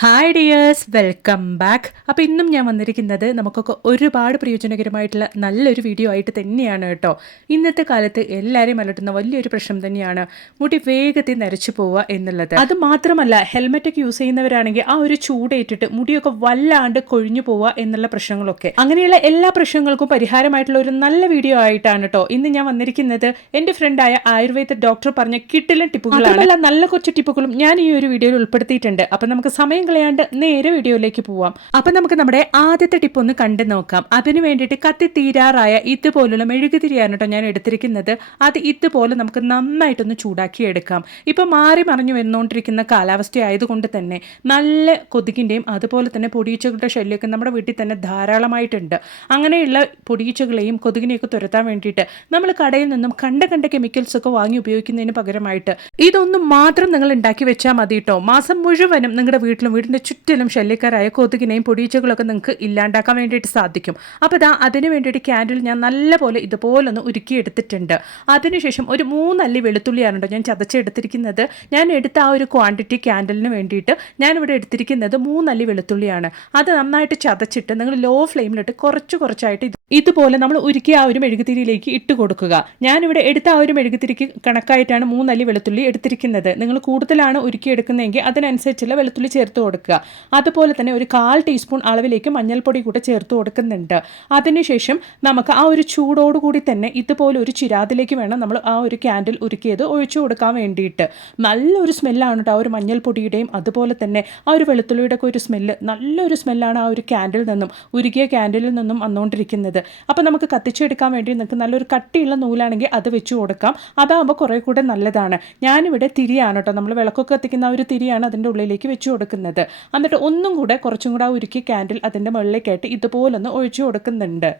Hi dears welcome back അപ്പോൾ ഇന്നും ഞാൻ വന്നിരിക്കുന്നത് നമുക്കൊക്കെ ഒരുപാട് പ്രയോജനകരമായിട്ടുള്ള നല്ലൊരു വീഡിയോ ആയിട്ട് തന്നെയാണ് കേട്ടോ. ഇന്നത്തെ കാലത്ത് എല്ലാവരെയും അലട്ടുന്ന വലിയൊരു പ്രശ്നം തന്നെയാണ് മുടി വേഗത്തിൽ നരച്ചു പോവുക എന്നുള്ളത്. അത് മാത്രമല്ല ഹെൽമെറ്റൊക്കെ യൂസ് ചെയ്യുന്നവരാണെങ്കിൽ ആ ഒരു ചൂടേറ്റിട്ട് മുടിയൊക്കെ വല്ലാണ്ട് കൊഴിഞ്ഞു പോവുക എന്നുള്ള പ്രശ്നങ്ങളൊക്കെ. അങ്ങനെയുള്ള എല്ലാ പ്രശ്നങ്ങൾക്കും പരിഹാരമായിട്ടുള്ള ഒരു നല്ല വീഡിയോ ആയിട്ടാണ് കേട്ടോ ഇന്ന് ഞാൻ വന്നിരിക്കുന്നത്. എന്റെ ഫ്രണ്ടായ ആയുർവേദ ഡോക്ടർ പറഞ്ഞ കിട്ടിലെ ടിപ്പുകളാണ്. നല്ല കുറച്ച് ടിപ്പുകളും ഞാൻ ഈ ഒരു വീഡിയോയിൽ ഉൾപ്പെടുത്തിയിട്ടുണ്ട്. അപ്പം നമുക്ക് സമയം കളയാണ്ട് നേരെ വീഡിയോയിലേക്ക് പോവാം. അപ്പം നമുക്ക് നമ്മുടെ ആദ്യത്തെ ടിപ്പ് ഒന്ന് കണ്ടു നോക്കാം. അതിന് വേണ്ടിയിട്ട് കത്തി തീരാറായ ഇതുപോലുള്ള മെഴുകുതിരിയാണ് കേട്ടോ ഞാൻ എടുത്തിരിക്കുന്നത്. അത് ഇതുപോലെ നമുക്ക് നന്നായിട്ടൊന്ന് ചൂടാക്കി എടുക്കാം. ഇപ്പം മാറി മറിഞ്ഞു വന്നുകൊണ്ടിരിക്കുന്ന കാലാവസ്ഥ ആയതുകൊണ്ട് തന്നെ നല്ല കൊതുകിന്റെയും അതുപോലെ തന്നെ പൊടിയച്ചകളുടെ ശല്യമൊക്കെ നമ്മുടെ വീട്ടിൽ തന്നെ ധാരാളമായിട്ടുണ്ട്. അങ്ങനെയുള്ള പൊടിയച്ചകളെയും കൊതുകിനെയൊക്കെ തുരത്താൻ വേണ്ടിയിട്ട് നമ്മൾ കടയിൽ നിന്നും കണ്ട കണ്ട കെമിക്കൽസ് ഒക്കെ വാങ്ങി ഉപയോഗിക്കുന്നതിന് പകരമായിട്ട് ഇതൊന്നും മാത്രം നിങ്ങൾ ഉണ്ടാക്കി വെച്ചാൽ മതി കേട്ടോ മാസം മുഴുവനും നിങ്ങളുടെ വീട്ടിലും വീടിന്റെ ചുറ്റിലും ശല്യക്കാരായ കൊതുകിനെയും പൊടിയച്ചകളൊക്കെ നിങ്ങൾക്ക് ഇല്ലാണ്ടാക്കാൻ വേണ്ടിയിട്ട് സാധിക്കും. അപ്പോൾ ഇതാ അതിന് വേണ്ടിയിട്ട് ക്യാൻഡിൽ ഞാൻ നല്ലപോലെ ഇതുപോലൊന്ന് ഉരുക്കിയെടുത്തിട്ടുണ്ട്. അതിനുശേഷം ഒരു മൂന്നല്ലി വെളുത്തുള്ളിയാണ് ഞാൻ ചതച്ചെടുത്തിരിക്കുന്നത്. ഞാൻ എടുത്ത ആ ഒരു ക്വാണ്ടിറ്റി ക്യാൻഡലിന് വേണ്ടിയിട്ട് ഞാനിവിടെ എടുത്തിരിക്കുന്നത് മൂന്നല്ലി വെളുത്തുള്ളിയാണ്. അത് നന്നായിട്ട് ചതച്ചിട്ട് നിങ്ങൾ ലോ ഫ്ലെയിമിലിട്ട് കുറച്ച് കുറച്ചായിട്ട് ഇതുപോലെ നമ്മൾ ഉരുക്കിയ ആ ഒരു മെഴുകുതിരിയിലേക്ക് ഇട്ട് കൊടുക്കുക. ഞാനിവിടെ എടുത്ത ആ ഒരു മെഴുകുതിരിക്ക് കണക്കായിട്ടാണ് മൂന്നല്ലി വെളുത്തുള്ളി എടുത്തിരിക്കുന്നത്. നിങ്ങൾ കൂടുതലാണ് ഉരുക്കിയെടുക്കുന്നതെങ്കിൽ അതിനനുസരിച്ചുള്ള വെളുത്തുള്ളി ചേർത്ത് കൊടുക്കുക. അതുപോലെ തന്നെ ഒരു കാൽ ടീസ്പൂൺ അളവിലേക്ക് മഞ്ഞൾപ്പൊടി കൂടെ ചേർത്ത് കൊടുക്കുന്നുണ്ട്. അതിനുശേഷം നമുക്ക് ആ ഒരു ചൂടോടുകൂടി തന്നെ ഇതുപോലെ ഒരു ചിരാതിലേക്ക് വേണം നമ്മൾ ആ ഒരു ക്യാൻഡിൽ ഉരുക്കിയത് ഒഴിച്ചു കൊടുക്കാൻ വേണ്ടിയിട്ട്. നല്ലൊരു സ്മെല്ലാണ് കേട്ടോ ആ ഒരു മഞ്ഞൾപ്പൊടിയുടെയും അതുപോലെ തന്നെ ആ ഒരു വെളുത്തുള്ളിയുടെ ഒക്കെ ഒരു സ്മെല്ല്. നല്ലൊരു സ്മെല്ലാണ് ആ ഒരു ക്യാൻഡിൽ നിന്നും ഉരുകിയ ക്യാൻഡിലിൽ നിന്നും വന്നുകൊണ്ടിരിക്കുന്നത് അപ്പോൾ നമുക്ക് കത്തിച്ചെടുക്കാൻ വേണ്ടി നിങ്ങൾക്ക് നല്ലൊരു കട്ടിയുള്ള നൂലാണെങ്കിൽ അത് വെച്ച് കൊടുക്കാം. അതാകുമ്പോൾ കുറേ കൂടെ നല്ലതാണ്. ഞാനിവിടെ തിരിയാണ് കേട്ടോ നമ്മൾ വിളക്കൊക്കെ കത്തിക്കുന്ന ഒരു തിരിയാണ് അതിന്റെ ഉള്ളിലേക്ക് വെച്ച് കൊടുക്കുന്നത്. എന്നിട്ട് ഒന്നും കൂടെ കുറച്ചും കൂടെ ഉരുക്കി ക്യാൻഡിൽ അതിന്റെ മുകളിലേക്കായിട്ട് ഇതുപോലൊന്ന് ഒഴിച്ചു കൊടുക്കുന്നുണ്ട്.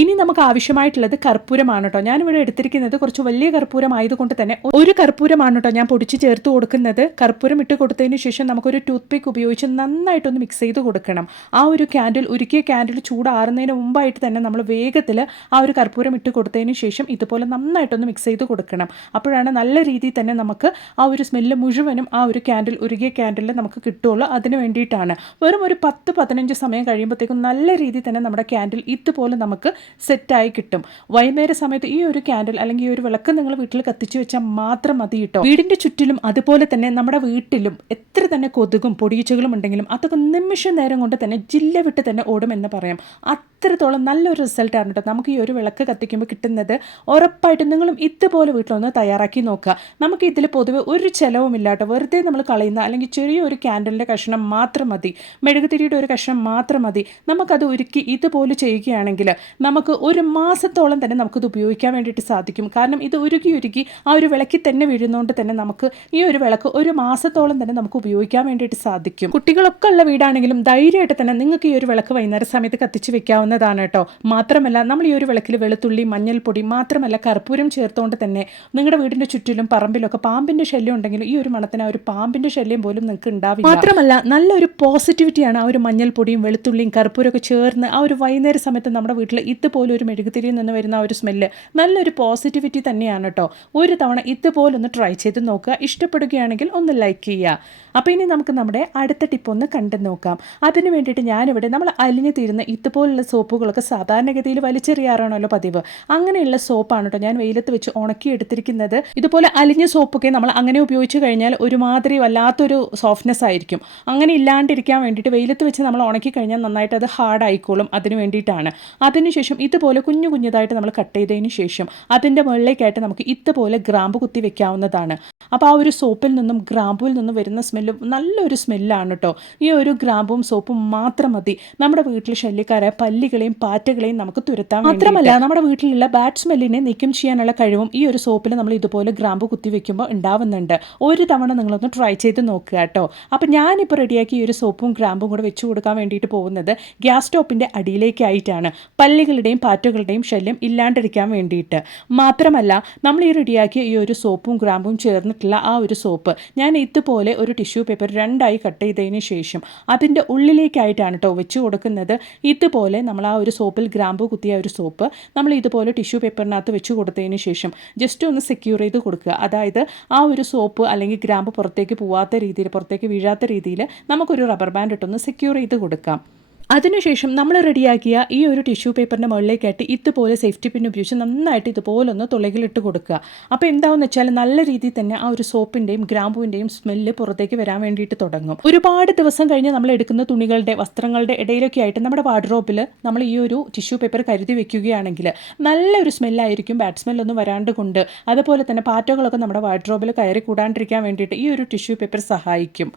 ഇനി നമുക്ക് ആവശ്യമായിട്ടുള്ളത് കർപ്പൂരമാണ് കേട്ടോ. ഞാനിവിടെ എടുത്തിരിക്കുന്നത് കുറച്ച് വലിയ കർപ്പൂരം ആയതുകൊണ്ട് തന്നെ ഒരു കർപ്പൂരമാണ് കേട്ടോ ഞാൻ പൊടിച്ച് ചേർത്ത് കൊടുക്കുന്നത്. കർപ്പൂരം ഇട്ട് കൊടുത്തതിന് ശേഷം നമുക്കൊരു ടൂത്ത് പിക്ക് ഉപയോഗിച്ച് നന്നായിട്ടൊന്ന് മിക്സ് ചെയ്ത് കൊടുക്കണം. ആ ഒരു ക്യാൻഡിൽ ഉരുക്കിയ ക്യാൻഡിൽ ചൂടാറുന്നതിന് മുമ്പായിട്ട് തന്നെ നമ്മൾ വേഗത്തിൽ ആ ഒരു കർപ്പൂരം ഇട്ട് കൊടുത്തതിന് ശേഷം ഇതുപോലെ നന്നായിട്ടൊന്ന് മിക്സ് ചെയ്ത് കൊടുക്കണം. അപ്പോഴാണ് നല്ല രീതിയിൽ തന്നെ നമുക്ക് ആ ഒരു സ്മെല്ല് മുഴുവനും ആ ഒരു ക്യാൻഡിൽ ഉരുകിയ ക്യാൻഡിൽ നമുക്ക് കിട്ടുള്ളൂ അതിന് വേണ്ടിയിട്ടാണ്. വെറും ഒരു പത്ത് പതിനഞ്ച് സമയം കഴിയുമ്പോഴത്തേക്കും നല്ല രീതിയിൽ തന്നെ നമ്മുടെ ക്യാൻഡിൽ ഇതുപോലെ നമുക്ക് സെറ്റായി കിട്ടും. വൈകുന്നേര സമയത്ത് ഈ ഒരു ക്യാൻഡിൽ അല്ലെങ്കിൽ ഈ ഒരു വിളക്ക് നിങ്ങൾ വീട്ടിൽ കത്തിച്ചു വെച്ചാൽ മാത്രം മതി കിട്ടും വീടിന്റെ ചുറ്റിലും അതുപോലെ തന്നെ നമ്മുടെ വീട്ടിലും എത്ര തന്നെ കൊതുകും പൊടിയച്ചകളും ഉണ്ടെങ്കിലും അതൊക്കെ നിമിഷ നേരം കൊണ്ട് തന്നെ ജില്ല വിട്ട് തന്നെ ഓടും എന്ന് പറയാം. അത്രത്തോളം നല്ലൊരു റിസൾട്ടാണ് കേട്ടോ നമുക്ക് ഈ ഒരു വിളക്ക് കത്തിക്കുമ്പോൾ കിട്ടുന്നത് ഉറപ്പായിട്ടും നിങ്ങളും ഇതുപോലെ വീട്ടിലൊന്ന് തയ്യാറാക്കി നോക്കുക. നമുക്ക് ഇതിൽ പൊതുവെ ഒരു ചിലവുമില്ല കേട്ടോ വെറുതെ നമ്മൾ കളയുന്ന അല്ലെങ്കിൽ ചെറിയൊരു ക്യാൻഡലിന്റെ കഷ്ണം മാത്രം മതി. മെഴുകുതിരിയുടെ ഒരു കഷ്ണം മാത്രം മതി. നമുക്കത് ഒരുക്കി ഇതുപോലെ ചെയ്യുകയാണെങ്കിൽ നമുക്ക് ഒരു മാസത്തോളം തന്നെ നമുക്കിത് ഉപയോഗിക്കാൻ വേണ്ടിയിട്ട് സാധിക്കും. കാരണം ഇത് ഉരുകി ഉരുകി ആ ഒരു വിളക്കിൽ തന്നെ വീഴുന്നതുകൊണ്ട് തന്നെ നമുക്ക് ഈ ഒരു വിളക്ക് ഒരു മാസത്തോളം തന്നെ നമുക്ക് ഉപയോഗിക്കാൻ വേണ്ടിയിട്ട് സാധിക്കും. കുട്ടികളൊക്കെ ഉള്ള വീടാണെങ്കിലും ധൈര്യമായിട്ട് തന്നെ നിങ്ങൾക്ക് ഈ ഒരു വിളക്ക് വൈകുന്നേര സമയത്ത് കത്തിച്ച് വെക്കാവുന്നതാണ് കേട്ടോ. മാത്രമല്ല നമ്മൾ ഈ ഒരു വിളക്കിൽ വെളുത്തുള്ളി മഞ്ഞൾപ്പൊടി മാത്രമല്ല കർപ്പൂരം ചേർത്തുകൊണ്ട് തന്നെ നിങ്ങളുടെ വീടിന്റെ ചുറ്റിലും പറമ്പിലൊക്കെ പാമ്പിന്റെ ശല്യം ഉണ്ടെങ്കിലും ഈ ഒരു മണത്തിന് ആ ഒരു പാമ്പിന്റെ ശല്യം പോലും നിങ്ങൾക്ക് ഉണ്ടാവില്ല. മാത്രമല്ല നല്ലൊരു പോസിറ്റിവിറ്റിയാണ് ആ ഒരു മഞ്ഞൾപ്പൊടിയും വെളുത്തുള്ളിയും കർപ്പൂരമൊക്കെ ചേർന്ന് ആ ഒരു വൈകുന്നേര സമയത്ത് നമ്മുടെ വീട്ടിൽ ഇതുപോലെ ഒരു മെഴുകുതിരിയിൽ നിന്ന് വരുന്ന ഒരു സ്മെല്ല് നല്ലൊരു പോസിറ്റിവിറ്റി തന്നെയാണ് കേട്ടോ ഒരു തവണ ഇതുപോലൊന്ന് ട്രൈ ചെയ്ത് നോക്കുക. ഇഷ്ടപ്പെടുകയാണെങ്കിൽ ഒന്ന് ലൈക്ക് ചെയ്യുക. അപ്പോൾ ഇനി നമുക്ക് നമ്മുടെ അടുത്ത ടിപ്പ് ഒന്ന് കണ്ടു നോക്കാം. അതിന് വേണ്ടിയിട്ട് ഞാനിവിടെ നമ്മൾ അലിഞ്ഞു തീരുന്ന ഇതുപോലുള്ള സോപ്പുകളൊക്കെ സാധാരണഗതിയിൽ വലിച്ചെറിയാറാണല്ലോ പതിവ്. അങ്ങനെയുള്ള സോപ്പാണ് കേട്ടോ ഞാൻ വെയിലത്ത് വെച്ച് ഉണക്കി എടുത്തിരിക്കുന്നത്. ഇതുപോലെ അലിഞ്ഞ സോപ്പൊക്കെ നമ്മൾ അങ്ങനെ ഉപയോഗിച്ച് കഴിഞ്ഞാൽ ഒരുമാതിരി വല്ലാത്തൊരു സോഫ്റ്റ്നെസ് ആയിരിക്കും. അങ്ങനെ ഇല്ലാണ്ടിരിക്കാൻ വേണ്ടിയിട്ട് വെയിലത്ത് വെച്ച് നമ്മൾ ഉണക്കി കഴിഞ്ഞാൽ നന്നായിട്ട് അത് ഹാർഡ് ആയിക്കോളും അതിന് വേണ്ടിയിട്ടാണ്. അതിനുശേഷം ഇതുപോലെ കുഞ്ഞു കുഞ്ഞതായിട്ട് നമ്മൾ കട്ട് ചെയ്തതിന് ശേഷം അതിന്റെ മുകളിലേക്കായിട്ട് നമുക്ക് ഇതുപോലെ ഗ്രാമ്പ് കുത്തി വെക്കാവുന്നതാണ്. അപ്പോൾ ആ ഒരു സോപ്പിൽ നിന്നും ഗ്രാമ്പുവിൽ നിന്നും വരുന്ന സ്മെല്ല് നല്ലൊരു സ്മെല്ലാണ് കേട്ടോ ഈ ഒരു ഗ്രാമ്പും സോപ്പും മാത്രം മതി. നമ്മുടെ വീട്ടിൽ ശല്യക്കാരായ പല്ലികളെയും പാറ്റകളെയും നമുക്ക് തുരത്താൻ മാത്രമല്ല നമ്മുടെ വീട്ടിലുള്ള ബാഡ് സ്മെല്ലിനെ നീക്കം ചെയ്യാനുള്ള കഴിവും ഈ ഒരു സോപ്പിൽ നമ്മൾ ഇതുപോലെ ഗ്രാമ്പ് കുത്തി വെക്കുമ്പോൾ ഉണ്ടാവുന്നുണ്ട്. ഒരു തവണ നിങ്ങളൊന്ന് ട്രൈ ചെയ്ത് നോക്കുക കേട്ടോ അപ്പോൾ ഞാനിപ്പോൾ റെഡിയാക്കി ഈ ഒരു സോപ്പും ഗ്രാമ്പും കൂടെ വെച്ച് കൊടുക്കാൻ വേണ്ടിയിട്ട് പോകുന്നത് ഗ്യാസ് സ്റ്റോപ്പിന്റെ അടിയിലേക്കായിട്ടാണ്. പല്ലികളുടെയും പാറ്റകളുടെയും ശല്യം ഇല്ലാണ്ടിരിക്കാൻ വേണ്ടിയിട്ട്. മാത്രമല്ല നമ്മൾ ഈ റെഡിയാക്കിയ ഈ ഒരു സോപ്പും ഗ്രാമ്പും ചേർന്നിട്ടുള്ള ആ ഒരു സോപ്പ് ഞാൻ ഇതുപോലെ ഒരു ടിഷ്യൂ പേപ്പർ രണ്ടായി കട്ട് ചെയ്തതിന് ശേഷം അതിന്റെ ഉള്ളിലേക്കായിട്ടാണ് കേട്ടോ വെച്ച് കൊടുക്കുന്നത്. ഇതുപോലെ നമ്മൾ ആ ഒരു സോപ്പിൽ ഗ്രാമ്പു കുത്തിയ ഒരു സോപ്പ് നമ്മൾ ഇതുപോലെ ടിഷ്യൂ പേപ്പറിനകത്ത് വെച്ച് കൊടുത്തതിന് ശേഷം ജസ്റ്റ് ഒന്ന് സെക്യൂർ ചെയ്ത് കൊടുക്കുക. അതായത് ആ ഒരു സോപ്പ് അല്ലെങ്കിൽ ഗ്രാമ്പ് പുറത്തേക്ക് പോവാത്ത രീതിയിൽ പുറത്തേക്ക് വീഴാത്ത രീതിയിൽ നമുക്കൊരു റബ്ബർ ബാൻഡ് ഇട്ടൊന്ന് സെക്യൂർ ചെയ്ത് കൊടുക്കാം. അതിനുശേഷം നമ്മൾ റെഡിയാക്കിയ ഈ ഒരു ടിഷ്യൂ പേപ്പറിന്റെ മുകളിലേക്കായിട്ട് ഇതുപോലെ സേഫ്റ്റി പിൻ ഉപയോഗിച്ച് നന്നായിട്ട് ഇതുപോലെ ഒന്ന് തുളകിലിട്ട് കൊടുക്കുക. അപ്പോൾ എന്താണെന്ന് വെച്ചാൽ നല്ല രീതിയിൽ തന്നെ ആ ഒരു സോപ്പിന്റെയും ഗ്രാമ്പുവിന്റെയും സ്മെല്ല് പുറത്തേക്ക് വരാൻ വേണ്ടിയിട്ട് തുടങ്ങും. ഒരുപാട് ദിവസം കഴിഞ്ഞ് നമ്മൾ എടുക്കുന്ന തുണികളുടെ വസ്ത്രങ്ങളുടെ ഇടയിലൊക്കെ ആയിട്ട് നമ്മുടെ വാർഡ്രോബിൽ നമ്മൾ ഈ ഒരു ടിഷ്യൂ പേപ്പർ കരുതി വെക്കുകയാണെങ്കിൽ നല്ലൊരു സ്മെല്ലായിരിക്കും ബാഡ് സ്മെല്ലൊന്നും വരാണ്ട് കൊണ്ട് അതുപോലെ തന്നെ പാറ്റകളൊക്കെ നമ്മുടെ വാർഡ്രോബിൽ കയറി കൂടാണ്ടിരിക്കാൻ വേണ്ടിയിട്ട് ഈ ഒരു ടിഷ്യൂ പേപ്പർ സഹായിക്കും.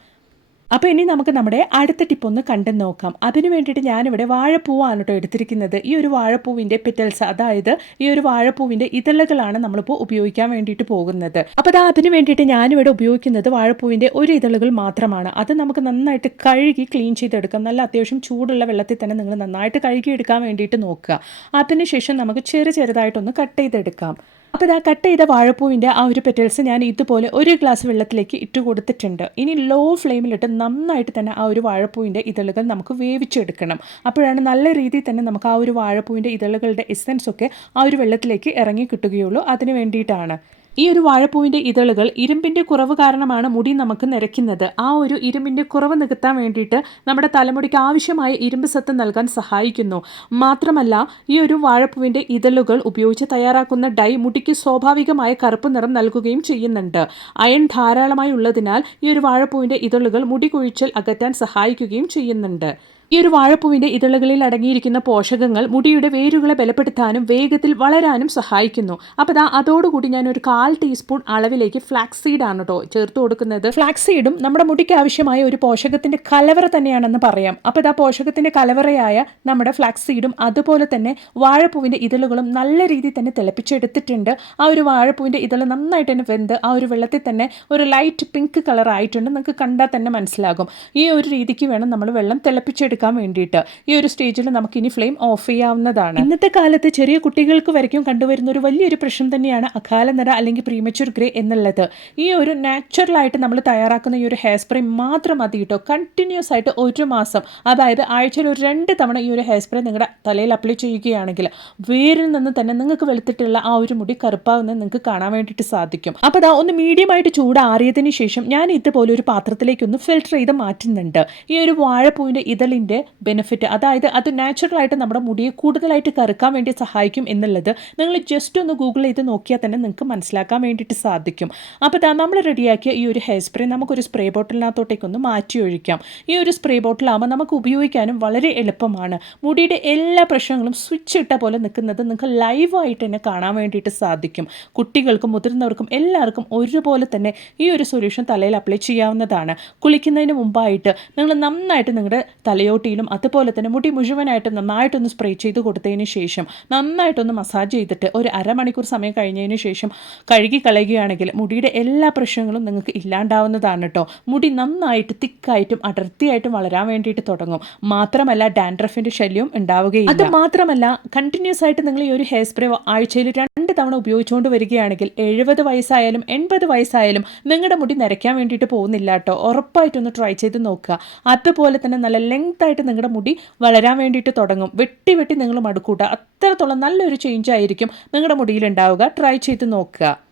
അപ്പോൾ ഇനി നമുക്ക് നമ്മുടെ അടുത്ത ടിപ്പ് ഒന്ന് കണ്ടു നോക്കാം. അതിനു വേണ്ടിയിട്ട് ഞാനിവിടെ വാഴപ്പൂവാണ് കേട്ടോ എടുത്തിരിക്കുന്നത്. ഈ ഒരു വാഴപ്പൂവിന്റെ പെറ്റൽസ് അതായത് ഈ ഒരു വാഴപ്പൂവിന്റെ ഇതളുകളാണ് നമ്മളിപ്പോൾ ഉപയോഗിക്കാൻ വേണ്ടിയിട്ട് പോകുന്നത്. അപ്പോൾ അതാ അതിന് വേണ്ടിയിട്ട് ഞാനിവിടെ ഉപയോഗിക്കുന്നത് വാഴപ്പൂവിന്റെ ഒരു ഇതളുകൾ മാത്രമാണ്. അത് നമുക്ക് നന്നായിട്ട് കഴുകി ക്ലീൻ ചെയ്തെടുക്കാം. നല്ല അത്യാവശ്യം ചൂടുള്ള വെള്ളത്തിൽ തന്നെ നിങ്ങൾ നന്നായിട്ട് കഴുകിയെടുക്കാൻ വേണ്ടിയിട്ട് നോക്കുക. അതിനുശേഷം നമുക്ക് ചെറു ചെറുതായിട്ടൊന്ന് കട്ട് ചെയ്തെടുക്കാം. അപ്പോൾ ഇതാ കട്ട് ചെയ്ത വാഴപ്പൂവിന്റെ ആ ഒരു പെറ്റൽസ് ഞാൻ ഇതുപോലെ ഒരു ഗ്ലാസ് വെള്ളത്തിലേക്ക് ഇട്ട് കൊടുത്തിട്ടുണ്ട്. ഇനി ലോ ഫ്ലെയിമിലിട്ട് നന്നായിട്ട് തന്നെ ആ ഒരു വാഴപ്പൂവിന്റെ ഇതളുകൾ നമുക്ക് വേവിച്ചെടുക്കണം. അപ്പോഴാണ് നല്ല രീതിയിൽ തന്നെ നമുക്ക് ആ ഒരു വാഴപ്പൂവിന്റെ ഇതളുകളുടെ എസൻസ് ഒക്കെ ആ ഒരു വെള്ളത്തിലേക്ക് ഇറങ്ങി കിട്ടുകയുള്ളൂ. അതിന് വേണ്ടിയിട്ടാണ്. ഈ ഒരു വാഴപ്പൂവിന്റെ ഇതളുകൾ ഇരുമ്പിന്റെ കുറവ് കാരണമാണ് മുടി നമുക്ക് നിരക്കുന്നത്. ആ ഒരു ഇരുമ്പിന്റെ കുറവ് നികത്താൻ വേണ്ടിയിട്ട് നമ്മുടെ തലമുടിക്ക് ആവശ്യമായ ഇരുമ്പ് സത്ത് നൽകാൻ സഹായിക്കുന്നു. മാത്രമല്ല ഈ ഒരു വാഴപ്പൂവിന്റെ ഇതളുകൾ ഉപയോഗിച്ച് തയ്യാറാക്കുന്ന ഡൈ മുടിക്ക് സ്വാഭാവികമായ കറുപ്പ് നിറം നൽകുകയും ചെയ്യുന്നുണ്ട്. അയൺ ധാരാളമായി ഉള്ളതിനാൽ ഈ ഒരു വാഴപ്പൂവിന്റെ ഇതളുകൾ മുടി കൊഴിച്ചൽ അകറ്റാൻ സഹായിക്കുകയും ചെയ്യുന്നുണ്ട്. ഈ ഒരു വാഴപ്പൂവിന്റെ ഇതളുകളിൽ അടങ്ങിയിരിക്കുന്ന പോഷകങ്ങൾ മുടിയുടെ വേരുകളെ ബലപ്പെടുത്താനും വേഗത്തിൽ വളരാനും സഹായിക്കുന്നു. അപ്പോൾ ദാ അതോടുകൂടി ഞാൻ ഒരു കാൽ ടീസ്പൂൺ അളവിലേക്ക് ഫ്ലാക്സ് സീഡ് ആണ് കേട്ടോ ചേർത്ത് കൊടുക്കുന്നത്. ഫ്ലാക്സ് സീഡും നമ്മുടെ മുടിക്ക് ആവശ്യമായ ഒരു പോഷകത്തിന്റെ കലവറ തന്നെയാണെന്ന് പറയാം. അപ്പോൾ ഇതാ പോഷകത്തിന്റെ കലവറയായ നമ്മുടെ ഫ്ലാക്സ് സീഡും അതുപോലെ തന്നെ വാഴപ്പൂവിന്റെ ഇതളുകളും നല്ല രീതിയിൽ തന്നെ തിളപ്പിച്ചെടുത്തിട്ടുണ്ട്. ആ ഒരു വാഴപ്പൂവിന്റെ ഇതൾ നന്നായിട്ട് തന്നെ വെന്ത് ആ ഒരു വെള്ളത്തിൽ തന്നെ ഒരു ലൈറ്റ് പിങ്ക് കളർ ആയിട്ടുണ്ട്. നിങ്ങൾക്ക് കണ്ടാൽ തന്നെ മനസ്സിലാകും. ഈ ഒരു രീതിക്ക് വേണം നമ്മൾ വെള്ളം തിളപ്പിച്ചെടുക്കാൻ വേണ്ടിയിട്ട്. ഈ ഒരു സ്റ്റേജിൽ നമുക്ക് ഇനി ഫ്ലെയിം ഓഫ് ചെയ്യാവുന്നതാണ്. ഇന്നത്തെ കാലത്ത് ചെറിയ കുട്ടികൾക്ക് വരയ്ക്കും കണ്ടുവരുന്ന ഒരു വലിയൊരു പ്രശ്നം തന്നെയാണ് അകാല നിറ അല്ലെങ്കിൽ പ്രീമച്യൂർ ഗ്രേ എന്നുള്ളത്. ഈ ഒരു നാച്ചുറലായിട്ട് നമ്മൾ തയ്യാറാക്കുന്ന ഈ ഒരു ഹെയർ സ്പ്രേ മാത്രം മതി കേട്ടോ. കണ്ടിന്യൂസ് ആയിട്ട് ഒരു മാസം അതായത് ആഴ്ചയിൽ ഒരു രണ്ട് തവണ ഈ ഒരു ഹെയർ സ്പ്രേ നിങ്ങളുടെ തലയിൽ അപ്ലൈ ചെയ്യുകയാണെങ്കിൽ വേരിൽ നിന്ന് തന്നെ നിങ്ങൾക്ക് വെളുത്തിട്ടുള്ള ആ ഒരു മുടി കറുപ്പാവുന്നത് നിങ്ങൾക്ക് കാണാൻ വേണ്ടിയിട്ട് സാധിക്കും. അപ്പോൾ അതാ ഒന്ന് മീഡിയമായിട്ട് ചൂടാറിയതിന് ശേഷം ഞാൻ ഇതുപോലെ ഒരു പാത്രത്തിലേക്ക് ഒന്ന് ഫിൽട്ടർ ചെയ്ത് മാറ്റുന്നുണ്ട്. ഈ ഒരു വാഴപ്പൂവിന്റെ ഇതളിന്റെ ബെനിഫിറ്റ് അതായത് അത് നാച്ചുറലായിട്ട് നമ്മുടെ മുടിയെ കൂടുതലായിട്ട് കറുക്കാൻ വേണ്ടി സഹായിക്കും എന്നുള്ളത് നിങ്ങൾ ജസ്റ്റ് ഒന്ന് ഗൂഗിൾ ചെയ്ത് നോക്കിയാൽ തന്നെ നിങ്ങൾക്ക് മനസ്സിലാക്കാൻ വേണ്ടിയിട്ട് സാധിക്കും. അപ്പോൾ ഇതാ നമ്മൾ റെഡിയാക്കിയ ഈ ഒരു ഹെയർ സ്പ്രേ നമുക്കൊരു സ്പ്രേ ബോട്ടിലിനകത്തോട്ടേക്കൊന്ന് മാറ്റി ഒഴിക്കാം. ഈ ഒരു സ്പ്രേ ബോട്ടിലാകുമ്പോൾ നമുക്ക് ഉപയോഗിക്കാനും വളരെ എളുപ്പമാണ്. മുടിയുടെ എല്ലാ പ്രശ്നങ്ങളും സ്വിച്ച് ഇട്ട പോലെ നിൽക്കുന്നത് നിങ്ങൾക്ക് ലൈവായിട്ട് തന്നെ കാണാൻ വേണ്ടിയിട്ട് സാധിക്കും. കുട്ടികൾക്കും മുതിർന്നവർക്കും എല്ലാവർക്കും ഒരുപോലെ തന്നെ ഈ ഒരു സൊല്യൂഷൻ തലയിൽ അപ്ലൈ ചെയ്യാവുന്നതാണ്. കുളിക്കുന്നതിന് മുമ്പായിട്ട് നിങ്ങൾ നന്നായിട്ട് നിങ്ങളുടെ തലയോട്ടിയിലും അതുപോലെ തന്നെ മുടി മുഴുവനായിട്ട് നന്നായിട്ടൊന്ന് സ്പ്രേ ചെയ്ത് കൊടുത്തതിന് ശേഷം നന്നായിട്ടൊന്ന് മസാജ് ചെയ്തിട്ട് ഒരു അരമണിക്കൂർ സമയം കഴിഞ്ഞതിന് ശേഷം കഴുകി കളയുകയാണെങ്കിൽ മുടിയുടെ എല്ലാ പ്രശ്നങ്ങളും നിങ്ങൾക്ക് ഇല്ലാണ്ടാവുന്നതാണ് കേട്ടോ മുടി നന്നായിട്ട് തിക്കായിട്ടും അടർത്തിയായിട്ടും വളരാൻ വേണ്ടിയിട്ട് തുടങ്ങും. മാത്രമല്ല ഡാൻഡ്രഫിന്റെ ശല്യവും ഉണ്ടാവുകയില്ല. അത് മാത്രമല്ല കണ്ടിന്യൂസ് ആയിട്ട് നിങ്ങൾ ഈ ഒരു ഹെയർ സ്പ്രേ ആഴ്ചയിൽ രണ്ട് തവണ ഉപയോഗിച്ചുകൊണ്ട് വരികയാണെങ്കിൽ എഴുപത് വയസ്സായാലും എൺപത് വയസ്സായാലും നിങ്ങളുടെ മുടി നരയ്ക്കാൻ വേണ്ടിയിട്ട് പോകുന്നില്ല കേട്ടോ ഉറപ്പായിട്ടൊന്ന് ട്രൈ ചെയ്ത് നോക്കുക. അതുപോലെ തന്നെ നല്ല ലെങ്ത് ആയിട്ട് നിങ്ങളുടെ മുടി വളരാൻ വേണ്ടിയിട്ട് തുടങ്ങും. വെട്ടി വെട്ടി നിങ്ങൾ മടുക്കൂട്ടുക അത്രത്തോളം നല്ലൊരു ചേഞ്ച് ആയിരിക്കും നിങ്ങളുടെ മുടിയിൽ ഉണ്ടാവുക ട്രൈ ചെയ്ത് നോക്കുക.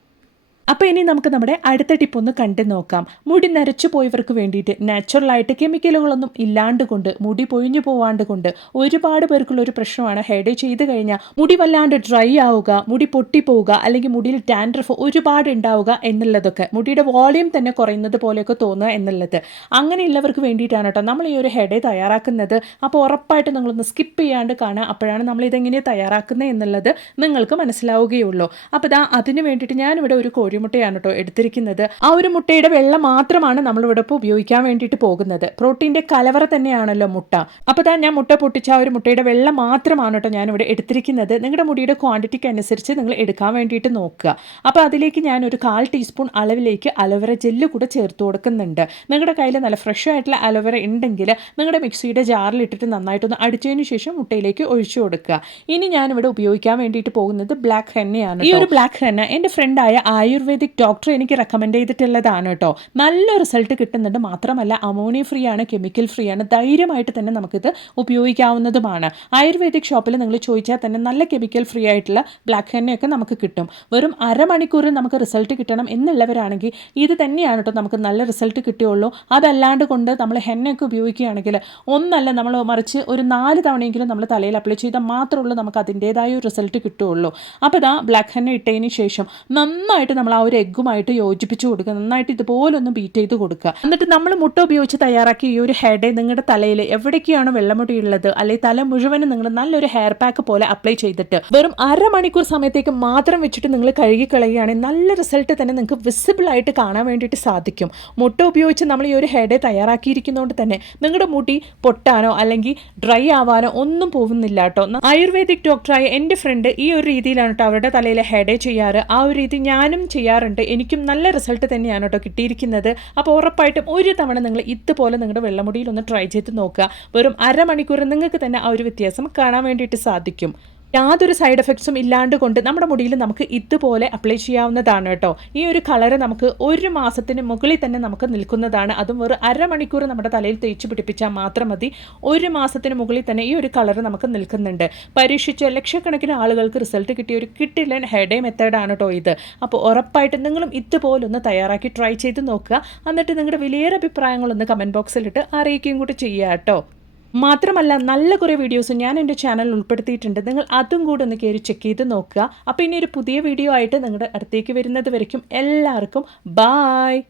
അപ്പോൾ ഇനി നമുക്ക് നമ്മുടെ അടുത്ത ടിപ്പ് ഒന്ന് കണ്ടു നോക്കാം. മുടി നരച്ചു പോയവർക്ക് വേണ്ടിയിട്ട് നാച്ചുറലായിട്ട് കെമിക്കലുകളൊന്നും ഇല്ലാണ്ട് കൊണ്ട് മുടി പൊഴിഞ്ഞു പോവാണ്ട് കൊണ്ട് ഒരുപാട് പേർക്കുള്ള ഒരു പ്രശ്നമാണ് ഹെയർ ചെയ്ത് കഴിഞ്ഞാൽ മുടി വല്ലാണ്ട് ഡ്രൈ ആവുക മുടി പൊട്ടിപ്പോവുക അല്ലെങ്കിൽ മുടിയിൽ ഡാൻഡ്രഫ് ഒരുപാട് ഉണ്ടാവുക എന്നുള്ളതൊക്കെ മുടിയുടെ വോളിയം തന്നെ കുറയുന്നത് പോലെയൊക്കെ തോന്നുക എന്നുള്ളത്. അങ്ങനെയുള്ളവർക്ക് വേണ്ടിയിട്ടാണ് കേട്ടോ നമ്മൾ ഈ ഒരു ഹെയർ ഡേ തയ്യാറാക്കുന്നത്. അപ്പോൾ ഉറപ്പായിട്ട് നിങ്ങളൊന്ന് സ്കിപ്പ് ചെയ്യാണ്ട് കാണുക. അപ്പോഴാണ് നമ്മൾ ഇതെങ്ങനെ തയ്യാറാക്കുന്നത് എന്നുള്ളത് നിങ്ങൾക്ക് മനസ്സിലാവുകയുള്ളൂ. അപ്പോൾ ഇതാ അതിന് വേണ്ടിയിട്ട് ഞാനിവിടെ ഒരു കോഴിമുട്ടയാണ് കേട്ടോ എടുത്തിരിക്കുന്നത്. ആ ഒരു മുട്ടയുടെ വെള്ള മാത്രമാണ് നമ്മൾ ഇവിടെ ഉപയോഗിക്കാൻ വേണ്ടിയിട്ട് പോകുന്നത്. പ്രോട്ടീന്റെ കലവറ തന്നെയാണല്ലോ മുട്ട. അപ്പോൾ താ ഞാൻ മുട്ട പൊട്ടിച്ച ആ ഒരു മുട്ടയുടെ വെള്ള മാത്രമാണ് കേട്ടോ ഞാനിവിടെ എടുത്തിരിക്കുന്നത്. നിങ്ങളുടെ മുടിയുടെ ക്വാണ്ടിറ്റിക്ക് അനുസരിച്ച് നിങ്ങൾ എടുക്കാൻ വേണ്ടിയിട്ട് നോക്കുക. അപ്പോൾ അതിലേക്ക് ഞാൻ ഒരു കാൽ ടീസ്പൂൺ അളവിലേക്ക് അലോവേറ ജെല്ല് കൂടെ ചേർത്ത് കൊടുക്കുന്നുണ്ട്. നിങ്ങളുടെ കയ്യിൽ നല്ല ഫ്രഷ് ആയിട്ടുള്ള അലോവേറ ഉണ്ടെങ്കിൽ നിങ്ങളുടെ മിക്സിയുടെ ജാറിൽ ഇട്ടിട്ട് നന്നായിട്ടൊന്ന് അടിച്ചതിന് ശേഷം മുട്ടയിലേക്ക് ഒഴിച്ചു കൊടുക്കുക. ഇനി ഞാനിവിടെ ഉപയോഗിക്കാൻ വേണ്ടിയിട്ട് പോകുന്നത് ബ്ലാക്ക് ഹെന്നയാണ് ഈ ഒരു ബ്ലാക്ക് ഹെന്ന എന്റെ ഫ്രണ്ടായ ആയുർ ആയുർവേദിക് ഡോക്ടർ എനിക്ക് റെക്കമെൻഡ് ചെയ്തിട്ടുള്ളതാണ് കേട്ടോ. നല്ല റിസൾട്ട് കിട്ടുന്നുണ്ട്. മാത്രമല്ല അമോണിയ ഫ്രീ ആണ് കെമിക്കൽ ഫ്രീ ആണ്. ധൈര്യമായിട്ട് തന്നെ നമുക്കിത് ഉപയോഗിക്കാവുന്നതുമാണ്. ആയുർവേദിക് ഷോപ്പിൽ നിങ്ങൾ ചോദിച്ചാൽ തന്നെ നല്ല കെമിക്കൽ ഫ്രീ ആയിട്ടുള്ള ബ്ലാക്ക് ഹെന്നയൊക്കെ നമുക്ക് കിട്ടും. വെറും അരമണിക്കൂർ നമുക്ക് റിസൾട്ട് കിട്ടണം എന്നുള്ളവരാണെങ്കിൽ ഇത് തന്നെയാണ് കേട്ടോ നമുക്ക് നല്ല റിസൾട്ട് കിട്ടിയുള്ളൂ. അതല്ലാണ്ട് കൊണ്ട് നമ്മൾ ഹെന്നയൊക്കെ ഉപയോഗിക്കുകയാണെങ്കിൽ ഒന്നല്ല നമ്മൾ മറിച്ച് ഒരു നാല് തവണയെങ്കിലും നമ്മൾ തലയിൽ അപ്ലൈ ചെയ്താൽ മാത്രമേ ഉള്ളൂ നമുക്ക് അതിന്റേതായ ഒരു റിസൾട്ട് കിട്ടുകയുള്ളൂ. അപ്പോൾ ഇതാ ബ്ലാക്ക് ഹെന്ന ഇട്ടതിന് ശേഷം നന്നായിട്ട് നമ്മൾ ആ ഒരു എഗ്ഗുമായിട്ട് യോജിപ്പിച്ച് കൊടുക്കുക. നന്നായിട്ട് ഇതുപോലൊന്ന് ബീറ്റ് ചെയ്ത് കൊടുക്കുക. എന്നിട്ട് നമ്മൾ മുട്ട ഉപയോഗിച്ച് തയ്യാറാക്കിയ ഈ ഒരു ഹെഡ് നിങ്ങളുടെ തലയിൽ എവിടേക്കാണ് വെള്ളമുടി ഉള്ളത്? അല്ലെങ്കിൽ തല മുഴുവനും നിങ്ങൾ നല്ലൊരു ഹെയർ പാക്ക് പോലെ അപ്ലൈ ചെയ്തിട്ട് വെറും അരമണിക്കൂർ സമയത്തേക്ക് മാത്രം വെച്ചിട്ട് നിങ്ങൾ കഴുകി കളയുകയാണെങ്കിൽ നല്ല റിസൾട്ട് തന്നെ നിങ്ങൾക്ക് വിസിബിൾ ആയിട്ട് കാണാൻ വേണ്ടിയിട്ട് സാധിക്കും. മുട്ട ഉപയോഗിച്ച് നമ്മൾ ഈ ഒരു ഹെഡ് തയ്യാറാക്കിയിരിക്കുന്നതുകൊണ്ട് തന്നെ നിങ്ങളുടെ മുടി പൊട്ടാനോ അല്ലെങ്കിൽ ഡ്രൈ ആവാനോ ഒന്നും പോകുന്നില്ല കേട്ടോ ആയുർവേദിക് ഡോക്ടറായ എന്റെ ഫ്രണ്ട് ഈ ഒരു രീതിയിലാണ് കേട്ടോ അവരുടെ തലയിലെ ഹെഡ് ചെയ്യാറ്. ആ ഒരു രീതി ഞാനും ചെയ്യാറുണ്ട്. എനിക്കും നല്ല റിസൾട്ട് തന്നെയാണ് കേട്ടോ കിട്ടിയിരിക്കുന്നത്. അപ്പോൾ ഉറപ്പായിട്ടും ഒരു തവണ നിങ്ങൾ ഇതുപോലെ നിങ്ങളുടെ വെള്ളമുടിയിൽ ഒന്ന് ട്രൈ ചെയ്ത് നോക്കുക. വെറും അരമണിക്കൂർ നിങ്ങൾക്ക് തന്നെ ആ ഒരു വ്യത്യാസം കാണാൻ വേണ്ടിയിട്ട് സാധിക്കും. യാതൊരു സൈഡ് എഫക്ട്സും ഇല്ലാണ്ട് കൊണ്ട് നമ്മുടെ മുടിയിൽ നമുക്ക് ഇതുപോലെ അപ്ലൈ ചെയ്യാവുന്നതാണ് കേട്ടോ. ഈ ഒരു കളറ് നമുക്ക് ഒരു മാസത്തിന് മുകളിൽ തന്നെ നമുക്ക് നിൽക്കുന്നതാണ്. അതും വെറും അരമണിക്കൂർ നമ്മുടെ തലയിൽ തേച്ച് പിടിപ്പിച്ചാൽ മാത്രം മതി. ഒരു മാസത്തിന് മുകളിൽ തന്നെ ഈ ഒരു കളറ് നമുക്ക് നിൽക്കുന്നുണ്ട്. പരീക്ഷിച്ച് ലക്ഷക്കണക്കിന് ആളുകൾക്ക് റിസൾട്ട് കിട്ടിയ ഒരു കിട്ടില്ല ഹെഡേ മെത്തേഡാണ് കേട്ടോ ഇത്. അപ്പോൾ ഉറപ്പായിട്ടും നിങ്ങളും ഇതുപോലൊന്ന് തയ്യാറാക്കി ട്രൈ ചെയ്ത് നോക്കുക. എന്നിട്ട് നിങ്ങളുടെ വിലയേറെ അഭിപ്രായങ്ങളൊന്ന് കമന്റ് ബോക്സിലിട്ട് അറിയിക്കുകയും കൂടി ചെയ്യുക കേട്ടോ. മാത്രമല്ല നല്ല കുറേ വീഡിയോസ് ഞാൻ എന്റെ ചാനലിൽ ഉൾപ്പെടുത്തിയിട്ടുണ്ട്. നിങ്ങൾ അതും കൂടെ ഒന്ന് കയറി ചെക്ക് ചെയ്ത് നോക്കുക. അപ്പോൾ ഇനി ഒരു പുതിയ വീഡിയോ ആയിട്ട് നിങ്ങളുടെ അടുത്തേക്ക് വരുന്നത് വരയ്ക്കും. എല്ലാവർക്കും ബായ്